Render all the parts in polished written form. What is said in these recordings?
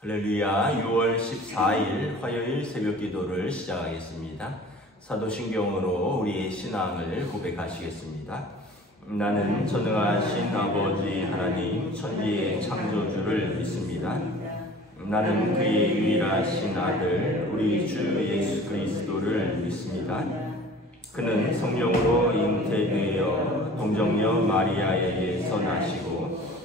할렐루야. 6월 14일 화요일 새벽 기도를 시작하겠습니다. 사도신경으로 우리의 신앙을 고백하시겠습니다. 나는 전능하신 아버지 하나님 천지의 창조주를 믿습니다. 나는 그의 유일하신 아들 우리 주 예수 그리스도를 믿습니다. 그는 성령으로 잉태되어 동정녀 마리아에게서 나시고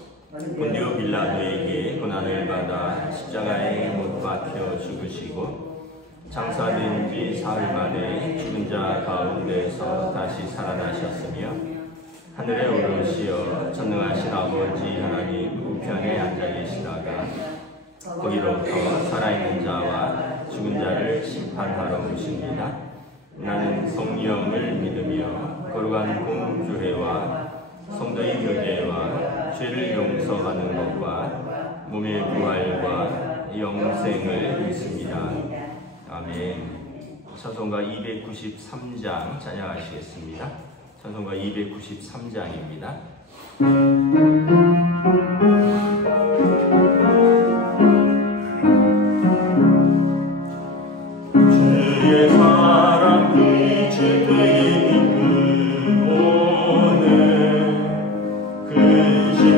본디오 빌라도에게 고난을 받아 십자가에 못 박혀 죽으시고 장사된 지 사흘 만에 죽은 자 가운데서 다시 살아나셨으며 하늘에 오르시어 전능하신 아버지 하나님 우편에 앉아 계시다가 거기로부터 살아있는 자와 죽은 자를 심판하러 오십니다. 나는 성령을 믿으며 거룩한 공주회와 성도의 교제와 죄를 용서하는 것과 몸의 부활과 영생을 믿습니다. 아멘. 찬송가 293장 찬양하시겠습니다. 찬송가 293장입니다. 주의 사랑 빛이 되게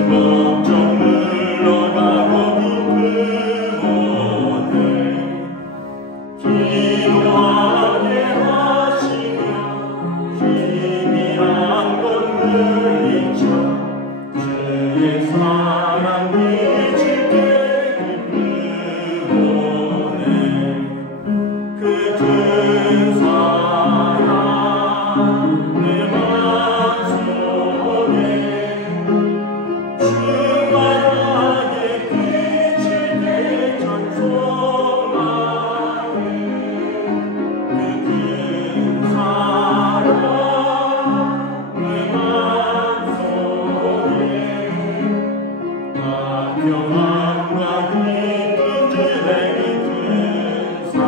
걱정 물러가고 기쁨 오늘 기도하게 하시며 희미한 것 물리쳐 주의 사랑 빛이 되게 기쁨 오늘 그 큰 사랑 내 마음속에 충만하게 빛이 내 찬송하네. 그 큰 사랑 내 마음속에 나 평안과 기쁨 주의 큰 사랑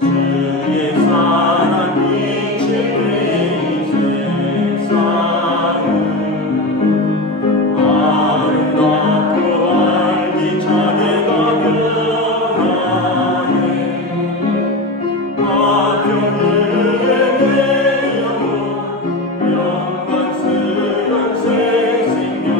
주의 사랑 빛이 내 세상 영광스러운 새 생명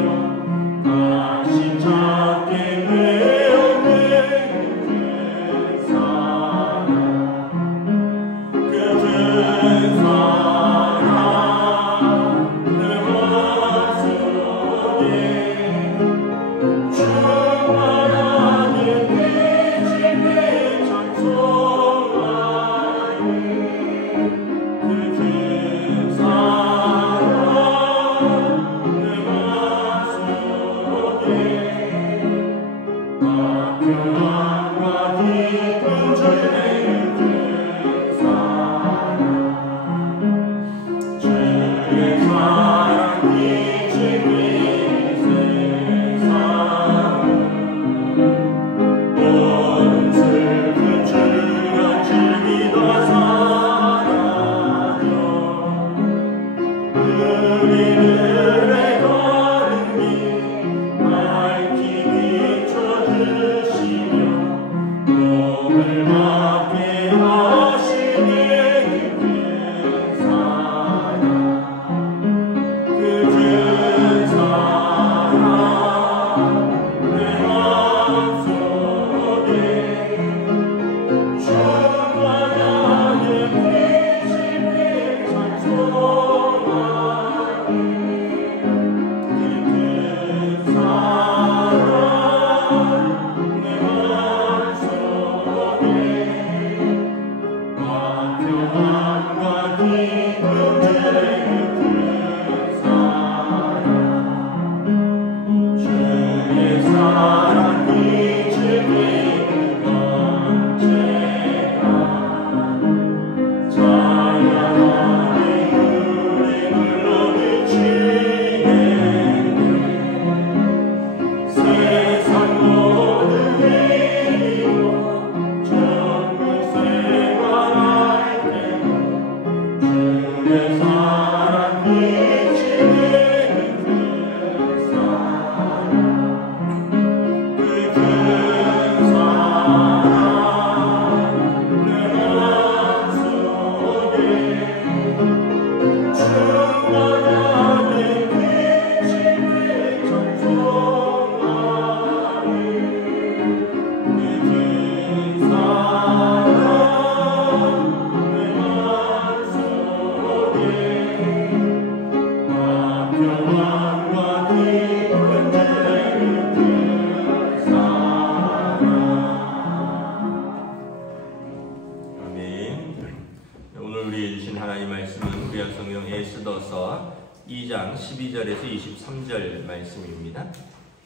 말씀입니다.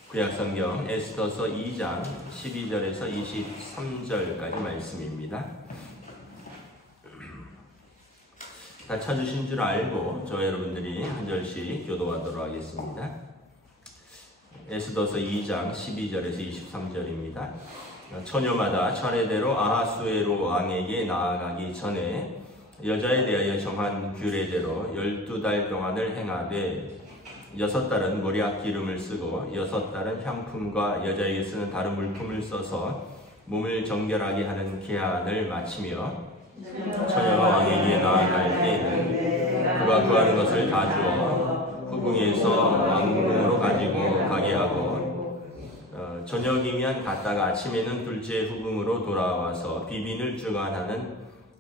구약성경 에스더서 2장 12절에서 23절까지 말씀입니다. 다 찾으신 줄 알고 저 여러분들이 한 절씩 교도하도록 하겠습니다. 에스더서 2장 12절에서 23절입니다. 처녀마다 차례대로 아하수에로 왕에게 나아가기 전에 여자에 대하여 정한 규례대로 12달 동안을 행하되 6달은 모략 기름을 쓰고 6달은 향품과 여자에게 쓰는 다른 물품을 써서 몸을 정결하게 하는 계한을 마치며 처녀가 왕에게 나아갈 때에는 그가 구하는 것을 다 주어 후궁에서 왕궁으로 가지고 가게 하고 저녁이면 갔다가 아침에는 둘째 후궁으로 돌아와서 비빈을 주관하는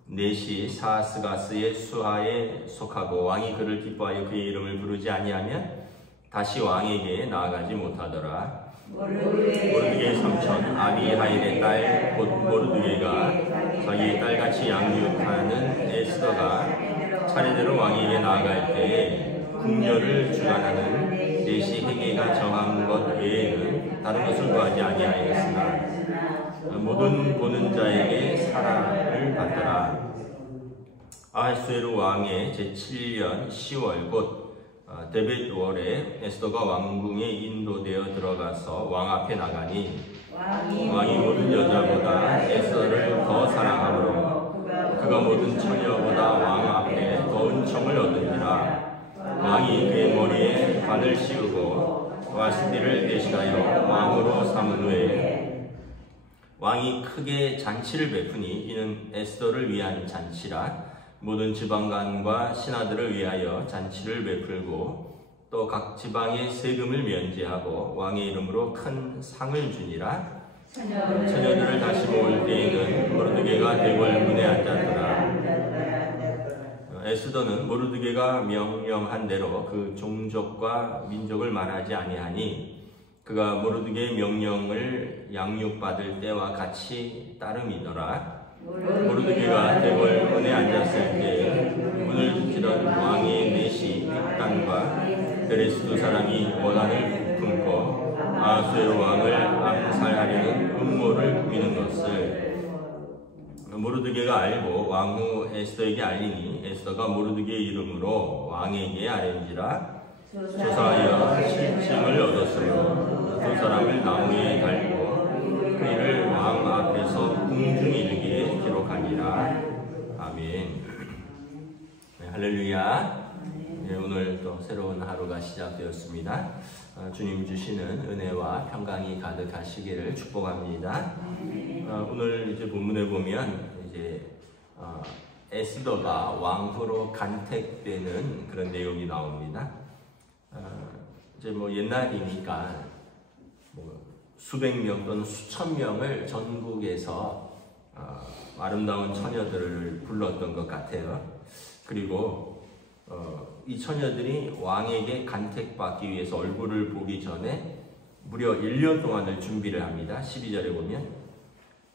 넷이 사스가스의 수하에 속하고 왕이 그를 기뻐하여 그의 이름을 부르지 아니하면 다시 왕에게 나아가지 못하더라. 모르드게의 삼촌 아비하일의 딸 곧 모르드게가 자기의 딸같이 양육하는 에스더가 차례대로 왕에게 나아갈 때에 궁녀를 주관하는 넷이 헤게가 정한 것 외에는 다른 것을 구하지 아니하였으나 모든 보는 자에게 사랑을 받더라. 아하수에로 왕의 제7년 10월 곧 데벳월에 에스더가 왕궁에 인도되어 들어가서 왕 앞에 나가니 왕이 모든 여자보다 에스더를 더 사랑하므로 그가 모든 처녀보다 왕 앞에 더 은총을 얻으니라. 왕이 그의 머리에 관을 씌우고 와스디를 대신하여 왕으로 삼은 후에 왕이 크게 잔치를 베푸니 이는 에스더를 위한 잔치라. 모든 지방관과 신하들을 위하여 잔치를 베풀고 또 각 지방의 세금을 면제하고 왕의 이름으로 큰 상을 주니라. 처녀들을 다시 모을 때에는 모르드게가 대궐문에 앉았더라. 에스더는 모르드게가 명령한 대로 그 종족과 민족을 말하지 아니하니 그가 모르드게의 명령을 양육받을 때와 같이 따름이더라. 모르드게가 대궐문에 앉았을 때 문을 지키던 왕의 넷이 빅단과 베레스 두 사람이 원한을 품고 아하수에로 왕을 암살하려는 음모를 꾸미는 것을 모르드게가 알고 왕후 에스더에게 알리니 에스더가 모르드게의 이름으로 왕에게 아뢰니라. 조사하여 실증을 얻었으므로 두 사람을 나무에 달고 그 일을 왕 앞에서 궁중에 이르게 기록하니라. 아멘. 네, 할렐루야. 네, 오늘 또 새로운 하루가 시작되었습니다. 주님 주시는 은혜와 평강이 가득하시기를 축복합니다. 오늘 이제 본문에 보면 이제 에스더가 왕후로 간택되는 그런 내용이 나옵니다. 이제 뭐 옛날이니까 뭐 수백 명 또는 수천 명을 전국에서 아름다운 처녀들을 불렀던 것 같아요. 그리고 이 처녀들이 왕에게 간택받기 위해서 얼굴을 보기 전에 무려 1년 동안을 준비를 합니다. 12절에 보면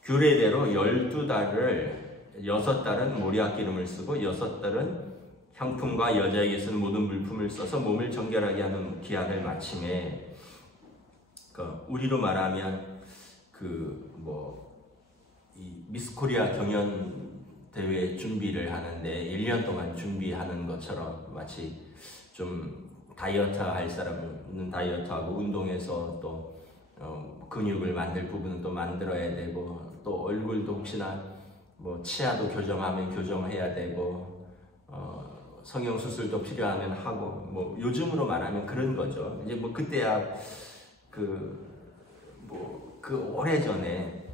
규례대로 12달을 6달은 모략기름을 쓰고 6달은 향품과 여자에게 쓰는 모든 물품을 써서 몸을 정결하게 하는 기한을 마침에 우리로 말하면 이 미스코리아 경연 대회 준비를 하는데 1년 동안 준비하는 것처럼 마치 좀 다이어트 할 사람은 다이어트하고 운동해서 또 근육을 만들 부분은 또 만들어야 되고 또 얼굴도 혹시나 뭐 치아도 교정하면 교정해야 되고 성형수술도 필요하면 하고 뭐 요즘으로 말하면 그런 거죠. 이제 뭐 그때야 그 오래전에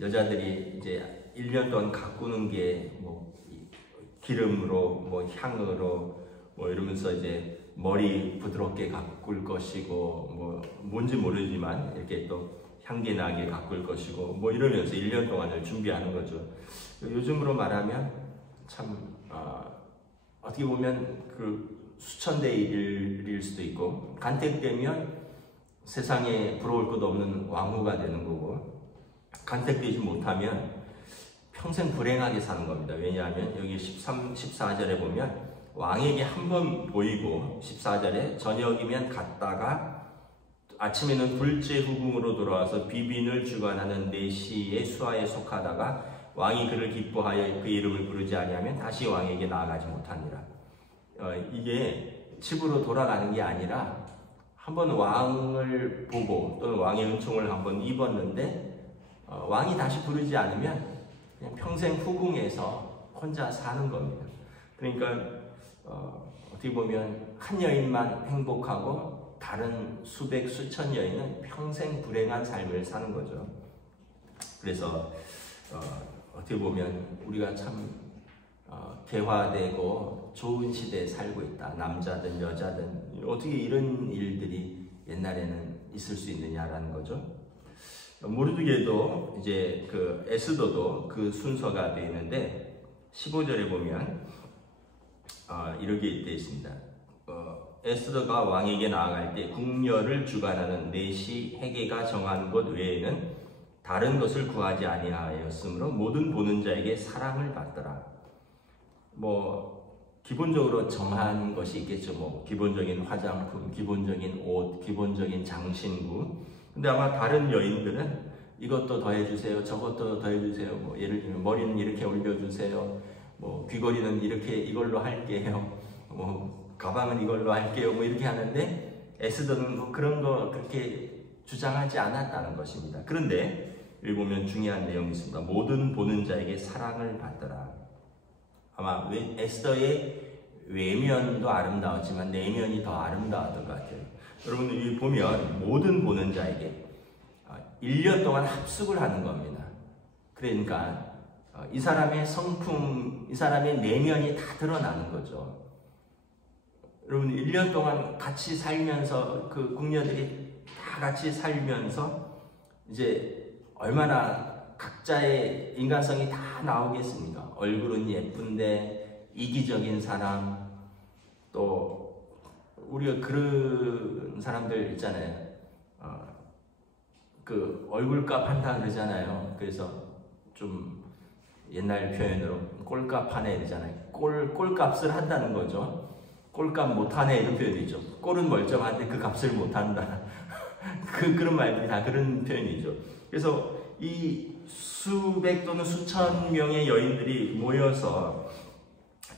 여자들이 이제 1년 동안 가꾸는 게 뭐 기름으로 뭐 향으로 뭐 이러면서 이제 머리 부드럽게 가꿀 것이고 뭐 뭔지 모르지만 이렇게 또 향기 나게 가꿀 것이고 뭐 이러면서 1년 동안을 준비하는 거죠. 요즘으로 말하면 참 어떻게 보면 그 수천 대 일일 수도 있고 간택되면 세상에 부러울 것 없는 왕후가 되는 거고 간택되지 못하면 평생 불행하게 사는 겁니다. 왜냐하면 여기 14절에 보면 왕에게 한 번 보이고 14절에 저녁이면 갔다가 아침에는 둘째 후궁으로 돌아와서 비빈을 주관하는 내시의 수하에 속하다가 왕이 그를 기뻐하여 그 이름을 부르지 아니하면 다시 왕에게 나아가지 못하니라. 이게 집으로 돌아가는 게 아니라 한번 왕을 보고 또는 왕의 은총을 한번 입었는데 왕이 다시 부르지 않으면 그냥 평생 후궁에서 혼자 사는 겁니다. 그러니까 어떻게 보면 한 여인만 행복하고 다른 수백 수천 여인은 평생 불행한 삶을 사는 거죠. 그래서 어떻게 보면 우리가 참 개화되고 좋은 시대에 살고 있다. 남자든 여자든 어떻게 이런 일들이 옛날에는 있을 수 있느냐라는 거죠. 모르드게도 이제 그 에스더도 그 순서가 되어 있는데 15절에 보면 이렇게 되어 있습니다. 에스더가 왕에게 나아갈 때 궁녀를 주관하는 내시 헤게가 정한 것 외에는 다른 것을 구하지 아니하였으므로 모든 보는 자에게 사랑을 받더라. 기본적으로 정한 것이 있겠죠. 기본적인 화장품, 기본적인 옷, 기본적인 장신구. 근데 아마 다른 여인들은 이것도 더해주세요, 저것도 더해주세요. 예를 들면 머리는 이렇게 올려주세요. 귀걸이는 이걸로 할게요. 가방은 이걸로 할게요. 이렇게 하는데 에스더는 그런 거 그렇게 주장하지 않았다는 것입니다. 그런데 여기 보면 중요한 내용이 있습니다. 모든 보는 자에게 사랑을 받더라. 아마 에스더의 외면도 아름다웠지만 내면이 더 아름다웠던 것 같아요. 여러분 여기 보면 모든 보는 자에게 1년 동안 합숙을 하는 겁니다. 그러니까 이 사람의 성품, 이 사람의 내면이 다 드러나는 거죠. 여러분 1년 동안 같이 살면서 그 궁녀들이 다 같이 살면서 이제 얼마나 각자의 인간성이 다 나오겠습니까? 얼굴은 예쁜데 이기적인 사람, 또 우리가 그런 사람들 있잖아요. 그 얼굴값 한다 그러잖아요. 그래서 좀 옛날 표현으로 꼴값 하네 이러잖아요. 꼴값을 한다는 거죠. 꼴값 못하네 이런 표현이 있죠. 꼴은 멀쩡한데 그 값을 못한다. 그런 말들이 다 그런 표현이죠. 그래서 이 수백 또는 수천 명의 여인들이 모여서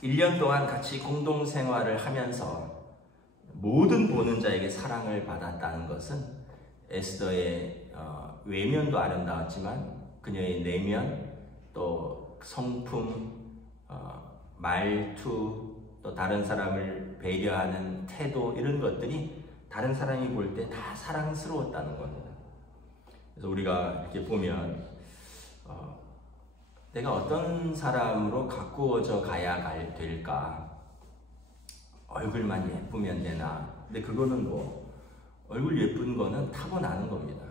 1년 동안 같이 공동생활을 하면서 모든 보는 자에게 사랑을 받았다는 것은 에스더의 외면도 아름다웠지만 그녀의 내면, 또 성품, 말투, 또 다른 사람을 배려하는 태도, 이런 것들이 다른 사람이 볼 때 다 사랑스러웠다는 겁니다. 그래서 우리가 이렇게 보면 내가 어떤 사람으로 가꾸어져 가야 될까? 얼굴만 예쁘면 되나? 근데 그거는 얼굴 예쁜 거는 타고나는 겁니다.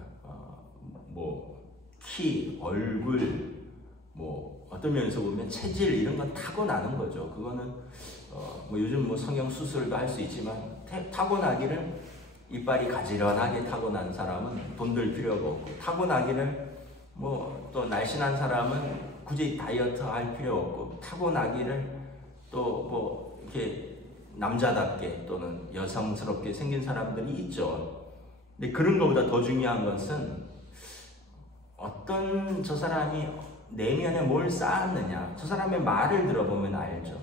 키, 얼굴, 어떤 면에서 보면 체질 이런 건 타고나는 거죠. 그거는 요즘 성형 수술도 할 수 있지만 타고나기를 이빨이 가지런하게 타고난 사람은 돈 들 필요가 없고, 타고나기를 또 날씬한 사람은 굳이 다이어트 할 필요 없고, 타고나기를 또 이렇게 남자답게 또는 여성스럽게 생긴 사람들이 있죠. 근데 그런 것보다 더 중요한 것은 어떤 저 사람이 내면에 뭘 쌓았느냐, 저 사람의 말을 들어보면 알죠.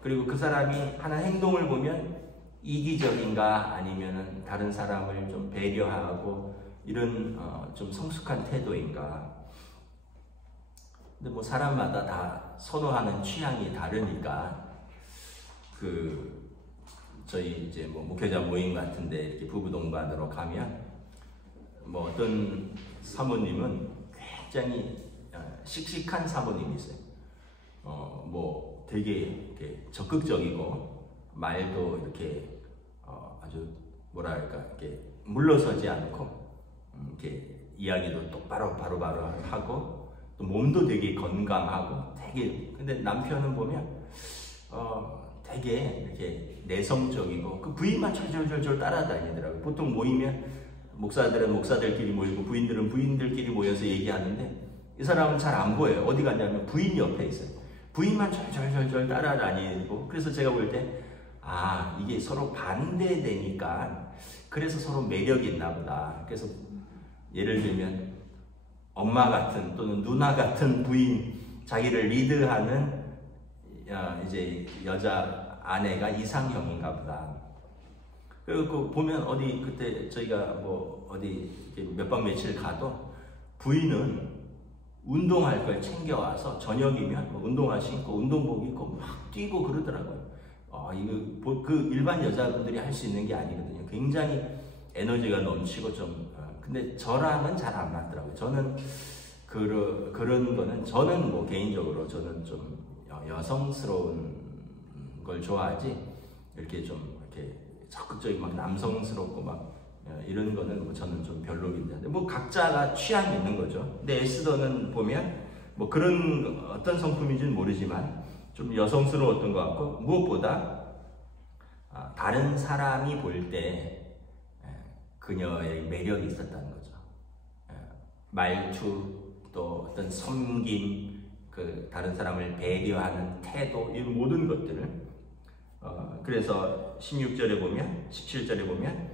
그리고 그 사람이 하는 행동을 보면 이기적인가 아니면은 다른 사람을 좀 배려하고 이런 좀 성숙한 태도인가. 근데 사람마다 다 선호하는 취향이 다르니까 저희 이제 목회자 모임 같은데 이렇게 부부 동반으로 가면 어떤 사모님은 굉장히 씩씩한 사모님이 있어요. 되게 이렇게 적극적이고 말도 이렇게 아주 이렇게 물러서지 않고 이렇게 이야기도 똑바로 바로바로 하고, 또 몸도 되게 건강하고 근데 남편은 보면 되게 이렇게 내성적이고 그 부인만 졸졸졸 따라다니더라고요. 보통 모이면 목사들은 목사들끼리 모이고 부인들은 부인들끼리 모여서 얘기하는데 이 사람은 잘 안 보여요. 어디 갔냐면 부인 옆에 있어요. 부인만 졸졸졸 따라다니고, 그래서 제가 볼 때 이게 서로 반대되니까 그래서 서로 매력이 있나 보다. 그래서 예를 들면 엄마 같은 또는 누나 같은 부인, 자기를 리드하는 이제 여자 아내가 이상형인가 보다. 그리고 보면 어디 그때 저희가 뭐 어디 몇 박 며칠 가도 부인은 운동할 걸 챙겨와서 저녁이면 뭐 운동화 신고 운동복 입고 막 뛰고 그러더라고요. 이거 그 일반 여자분들이 할 수 있는 게 아니거든요. 굉장히 에너지가 넘치고 좀 근데 저랑은 잘 안 맞더라고요. 저는 그런 거는 저는 뭐 개인적으로 저는 좀 여성스러운 걸 좋아하지 이렇게 좀 이렇게 적극적인 막 남성스럽고 막 이런 거는 뭐 저는 좀 별로긴 한데 뭐 각자가 취향이 있는 거죠. 근데 에스더는 보면 뭐 그런 어떤 성품인지는 모르지만 좀 여성스러웠던 것 같고 무엇보다 다른 사람이 볼 때 그녀의 매력이 있었다는 거죠. 말투 또 어떤 섬김, 그 다른 사람을 배려하는 태도 이런 모든 것들을 그래서 16절에 보면 17절에 보면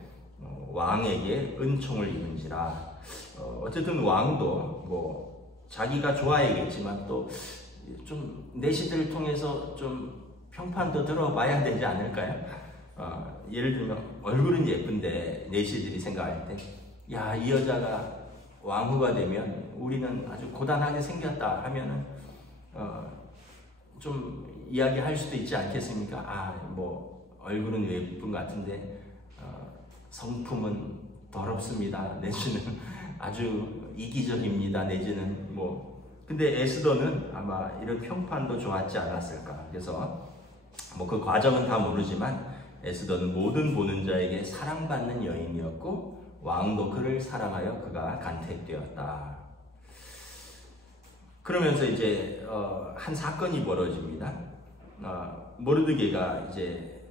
왕에게 은총을 입은지라 어쨌든 왕도 뭐 자기가 좋아야겠지만 또 좀 내시들을 통해서 좀 평판도 들어봐야 되지 않을까요? 예를 들면 얼굴은 예쁜데 내시들이 생각할 때 야, 이 여자가 왕후가 되면 우리는 아주 고단하게 생겼다 하면은 좀 이야기할 수도 있지 않겠습니까? 뭐 얼굴은 예쁜 것 같은데 성품은 더럽습니다. 내지는 아주 이기적입니다. 내지는 뭐 근데 에스더는 아마 이런 평판도 좋았지 않았을까. 그래서 뭐 그 과정은 다 모르지만 에스더는 모든 보는 자에게 사랑받는 여인이었고 왕도 그를 사랑하여 그가 간택되었다. 그러면서 이제 한 사건이 벌어집니다. 모르드게가 이제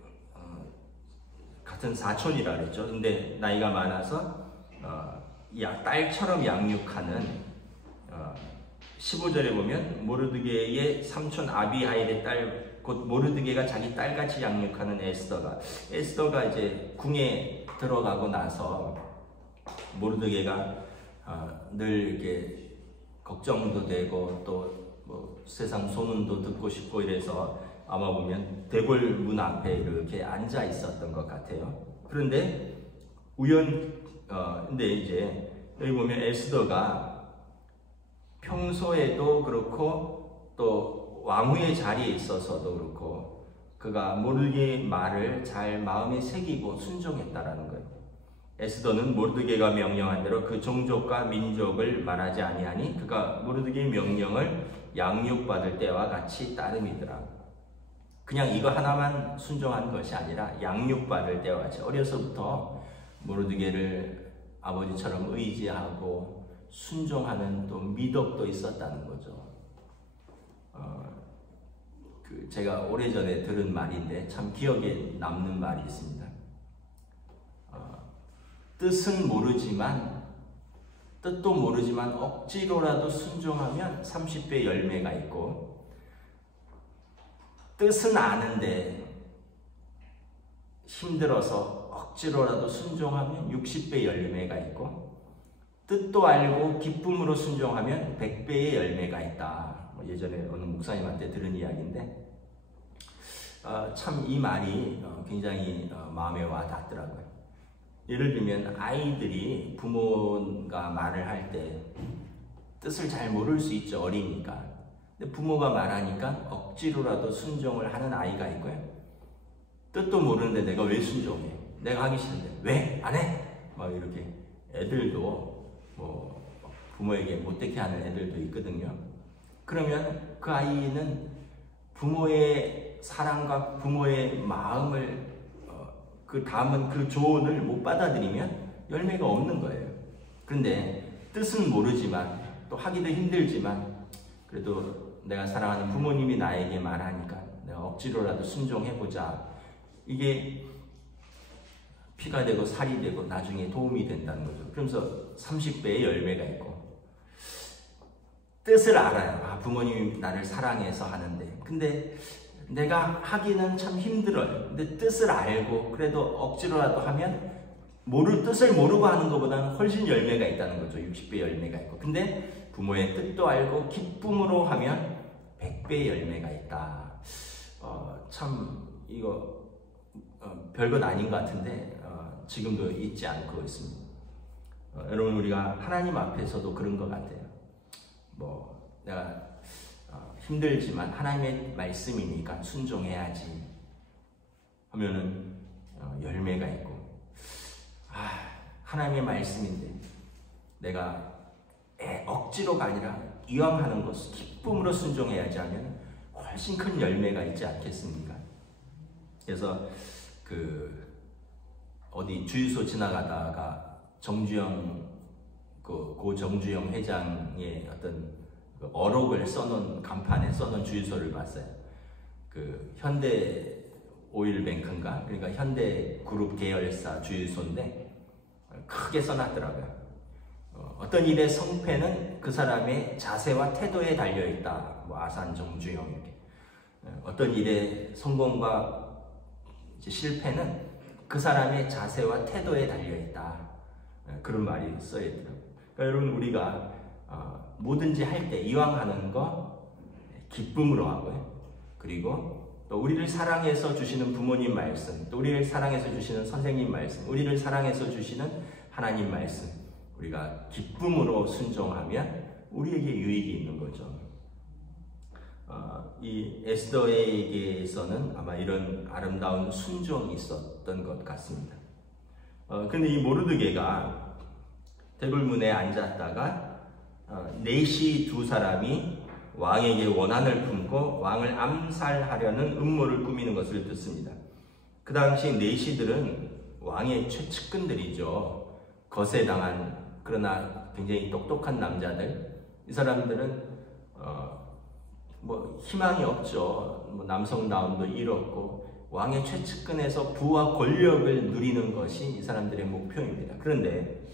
같은 사촌이라 그랬죠. 근데 나이가 많아서 딸처럼 양육하는 15절에 보면 모르드게의 삼촌 아비하일의 딸 곧 모르드게가 자기 딸같이 양육하는 에스더가 이제 궁에 들어가고 나서 모르드게가 늘 이렇게 걱정도 되고 또 뭐 세상 소문도 듣고 싶고 이래서 아마 보면 대궐 문 앞에 이렇게 앉아 있었던 것 같아요. 그런데 근데 이제 여기 보면 에스더가 평소에도 그렇고 또 왕후의 자리에 있어서도 그렇고 그가 모르드게의 말을 잘 마음에 새기고 순종했다라는 거예요. 에스더는 모르드게가 명령한 대로 그 종족과 민족을 말하지 아니하니 그가 모르드게의 명령을 양육받을 때와 같이 따름이더라. 그냥 이거 하나만 순종한 것이 아니라 양육받을 때와 같이 어려서부터 모르드게를 아버지처럼 의지하고 순종하는 또 미덕도 있었다는 거죠. 제가 오래전에 들은 말인데 참 기억에 남는 말이 있습니다. 뜻은 모르지만 뜻도 모르지만 억지로라도 순종하면 30배 열매가 있고 뜻은 아는데 힘들어서 억지로라도 순종하면 60배 열매가 있고 뜻도 알고 기쁨으로 순종하면 100배의 열매가 있다. 예전에 어느 목사님한테 들은 이야기인데 참 이 말이 굉장히 마음에 와 닿더라고요. 예를 들면 아이들이 부모가 말을 할 때 뜻을 잘 모를 수 있죠. 어리니까. 근데 부모가 말하니까 억지로라도 순종을 하는 아이가 있고요. 뜻도 모르는데 내가 왜 순종해? 내가 하기 싫은데 왜 안 해? 막 이렇게 애들도 뭐 부모에게 못되게 하는 애들도 있거든요. 그러면 그 아이는 부모의 사랑과 부모의 마음을 그 다음은 그 조언을 못 받아들이면 열매가 없는 거예요. 그런데 뜻은 모르지만 또 하기도 힘들지만 그래도 내가 사랑하는 부모님이 나에게 말하니까 내가 억지로라도 순종해보자. 이게 피가 되고 살이 되고 나중에 도움이 된다는 거죠. 그러면서 30배의 열매가 있고 뜻을 알아요. 부모님이 나를 사랑해서 하는데 근데 내가 하기는 참 힘들어요. 근데 뜻을 알고 그래도 억지로라도 하면 뜻을 모르고 하는 것보다는 훨씬 열매가 있다는 거죠. 60배 열매가 있고. 근데 부모의 뜻도 알고 기쁨으로 하면 100배 열매가 있다. 참 이거 별것 아닌 것 같은데 지금도 잊지 않고 있습니다. 여러분, 우리가 하나님 앞에서도 그런 것 같아요. 내가 힘들지만 하나님의 말씀이니까 순종해야지 하면은 열매가 있고, 하나님의 말씀인데 내가 억지로가 아니라 이왕 하는 것 기쁨으로 순종해야지 하면 훨씬 큰 열매가 있지 않겠습니까? 그래서 어디 주유소 지나가다가 정주영 고 정주영 회장의 어떤 어록을 써놓은 간판에 써놓은 주유소를 봤어요. 현대 오일뱅크인가, 그러니까 현대그룹 계열사 주유소인데 크게 써놨더라고요. 어떤 일의 성패는 그 사람의 자세와 태도에 달려있다. 아산 정주영 이렇게. 어떤 일의 성공과 실패는 그 사람의 자세와 태도에 달려있다. 그런 말이 써있더라고요. 그러니까 여러분, 우리가 뭐든지 할 때 이왕 하는 거 기쁨으로 하고요. 그리고 또 우리를 사랑해서 주시는 부모님 말씀, 또 우리를 사랑해서 주시는 선생님 말씀, 우리를 사랑해서 주시는 하나님 말씀, 우리가 기쁨으로 순종하면 우리에게 유익이 있는 거죠. 이 에스더에게서는 아마 이런 아름다운 순종이 있었던 것 같습니다. 근데 이 모르드게가 대궐문에 앉았다가 내시 두 사람이 왕에게 원한을 품고 왕을 암살하려는 음모를 꾸미는 것을 듣습니다. 그 당시 내시들은 왕의 최측근들이죠. 거세당한 그러나 굉장히 똑똑한 남자들. 이 사람들은 희망이 없죠. 남성다움도 잃었고 왕의 최측근에서 부와 권력을 누리는 것이 이 사람들의 목표입니다. 그런데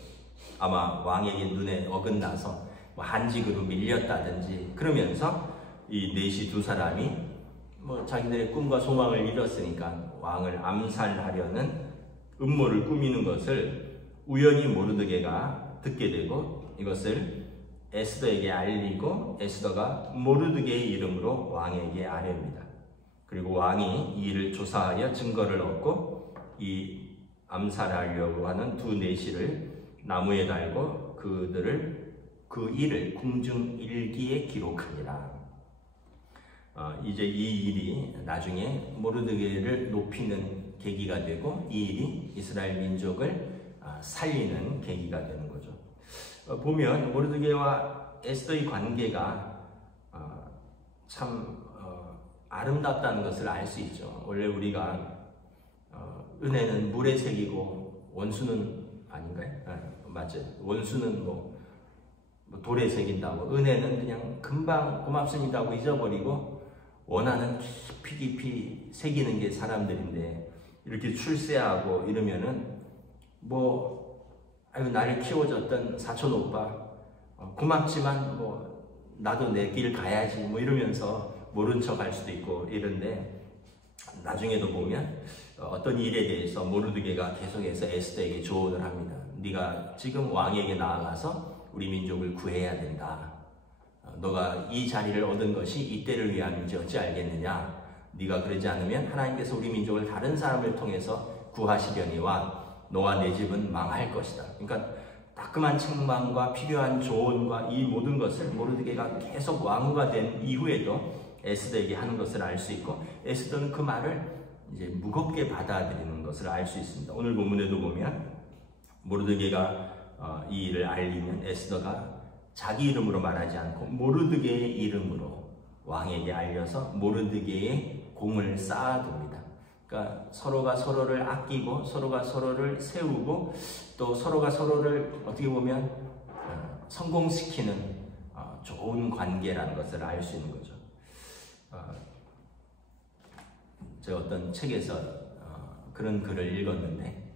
아마 왕에게 눈에 어긋나서 한직으로 밀렸다든지 그러면서 이 내시 두 사람이 자기들의 꿈과 소망을 잃었으니까 왕을 암살하려는 음모를 꾸미는 것을 우연히 모르드게가 듣게 되고 이것을 에스더에게 알리고 에스더가 모르드게의 이름으로 왕에게 아뢰입니다. 그리고 왕이 이 일을 조사하여 증거를 얻고 이 암살하려고 하는 두 내시를 나무에 달고 그 일을 궁중일기에 기록하니라. 이제 이 일이 나중에 모르드게를 높이는 계기가 되고 이 일이 이스라엘 민족을 살리는 계기가 되는 거죠. 보면 모르드게와 에스더의 관계가 참 아름답다는 것을 알 수 있죠. 원래 우리가 은혜는 물에 새기고 원수는 아닌가요? 맞죠. 원수는 돌에 새긴다고, 은혜는 그냥 금방 고맙습니다 하고 잊어버리고 원하는 깊이 새기는 게 사람들인데, 이렇게 출세하고 이러면은 나를 키워줬던 사촌 오빠 고맙지만 나도 내 길 가야지 이러면서 모른 척 할 수도 있고 이런데, 나중에도 보면 어떤 일에 대해서 모르드게가 계속해서 에스더에게 조언을 합니다. 네가 지금 왕에게 나아가서 우리 민족을 구해야 된다. 너가 이 자리를 얻은 것이 이때를 위함인지 어찌 알겠느냐. 네가 그러지 않으면 하나님께서 우리 민족을 다른 사람을 통해서 구하시려니와 너와 내 집은 망할 것이다. 그러니까 따끔한 책망과 필요한 조언과 이 모든 것을 모르드게가 계속 왕후가 된 이후에도 에스더에게 하는 것을 알 수 있고, 에스더는 그 말을 이제 무겁게 받아들이는 것을 알 수 있습니다. 오늘 본문에도 보면 모르드게가 이 일을 알리면 에스더가 자기 이름으로 말하지 않고 모르드게의 이름으로 왕에게 알려서 모르드게의 공을 쌓아둡니다. 그러니까 서로가 서로를 아끼고 서로가 서로를 세우고 또 서로가 서로를 어떻게 보면 성공시키는 좋은 관계라는 것을 알 수 있는 거죠. 제가 어떤 책에서 그런 글을 읽었는데,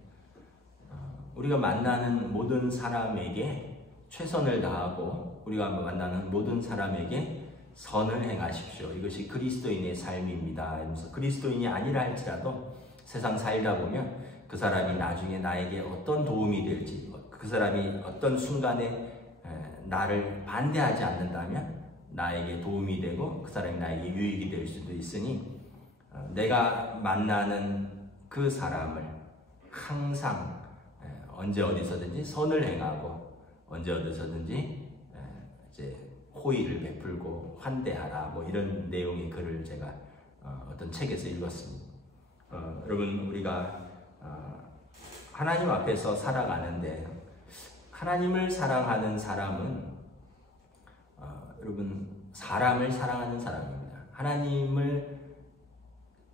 우리가 만나는 모든 사람에게 최선을 다하고 우리가 만나는 모든 사람에게 선을 행하십시오. 이것이 그리스도인의 삶입니다. 이러면서 그리스도인이 아니라 할지라도 세상 살다 보면 그 그 사람이 나중에 나에게 어떤 도움이 될지, 그 사람이 어떤 순간에 나를 반대하지 않는다면 나에게 도움이 되고 그 사람이 나에게 유익이 될 수도 있으니 내가 만나는 그 사람을 항상 언제 어디서든지 선을 행하고 언제 어디서든지 이제 호의를 베풀고 환대하라, 뭐 이런 내용의 글을 제가 어떤 책에서 읽었습니다. 여러분, 우리가 하나님 앞에서 살아가는데 하나님을 사랑하는 사람은 여러분, 사람을 사랑하는 사람입니다. 하나님을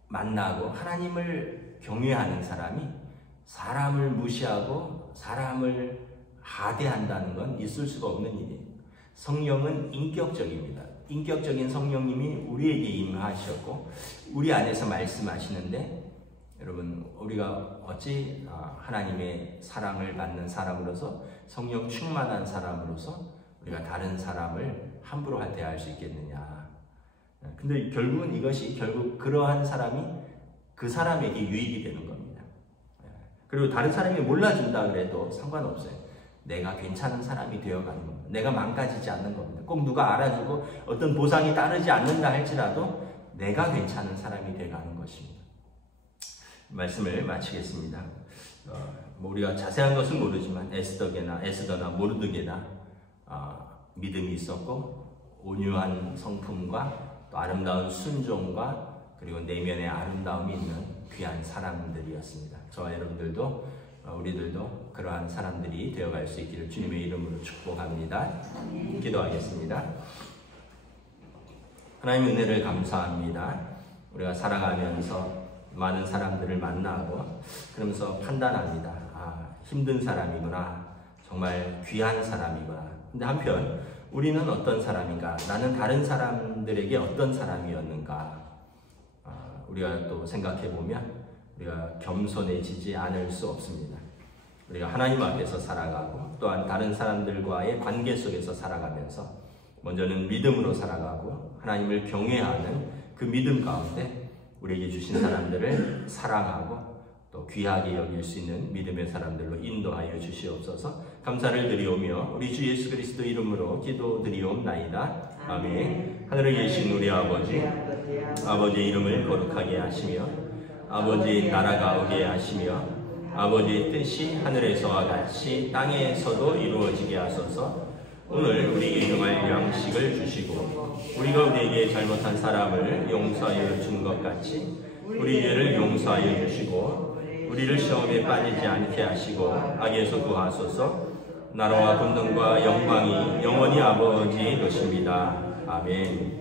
만나고 하나님을 경외하는 사람이 사람을 무시하고 사람을 하대한다는 건 있을 수가 없는 일이에요. 성령은 인격적입니다. 인격적인 성령님이 우리에게 임하셨고 우리 안에서 말씀하시는데, 여러분, 우리가 어찌 하나님의 사랑을 받는 사람으로서 성령 충만한 사람으로서 우리가 다른 사람을 함부로 대할 수 있겠느냐. 근데 결국은 이것이 결국 그러한 사람이 그 사람에게 유익이 되는 겁니다. 그리고 다른 사람이 몰라준다 그래도 상관없어요. 내가 괜찮은 사람이 되어가는 겁니다. 내가 망가지지 않는 겁니다. 꼭 누가 알아주고 어떤 보상이 따르지 않는다 할지라도 내가 괜찮은 사람이 되어가는 것입니다. 말씀을 마치겠습니다. 뭐 우리가 자세한 것은 모르지만 에스더나 모르드게나 믿음이 있었고 온유한 성품과 또 아름다운 순종과 그리고 내면의 아름다움이 있는 귀한 사람들이었습니다. 저와 여러분들도 우리들도 그러한 사람들이 되어갈 수 있기를 주님의 이름으로 축복합니다. 기도하겠습니다. 하나님 은혜를 감사합니다. 우리가 살아가면서 많은 사람들을 만나고 그러면서 판단합니다. 힘든 사람이구나, 정말 귀한 사람이구나. 근데 한편 우리는 어떤 사람인가, 나는 다른 사람들에게 어떤 사람이었는가, 우리가 또 생각해보면 우리가 겸손해지지 않을 수 없습니다. 우리가 하나님 앞에서 살아가고 또한 다른 사람들과의 관계 속에서 살아가면서 먼저는 믿음으로 살아가고 하나님을 경외하는 그 믿음 가운데 우리에게 주신 사람들을 사랑하고 또 귀하게 여길 수 있는 믿음의 사람들로 인도하여 주시옵소서. 감사를 드리오며 우리 주 예수 그리스도 이름으로 기도드리옵나이다. 아멘. 하늘에 계신 우리 아버지의 이름을 거룩하게 하시며 아버지의 나라가 오게 하시며 아버지의 뜻이 하늘에서와 같이 땅에서도 이루어지게 하소서. 오늘 우리에게 일용할 양식을 주시고 우리가 우리에게 잘못한 사람을 용서하여 준 것 같이 우리 죄를 용서하여 주시고 우리를 시험에 빠지지 않게 하시고 악에서 구하소서. 나라와 권능과 영광이 영원히 아버지의 것입니다. 아멘.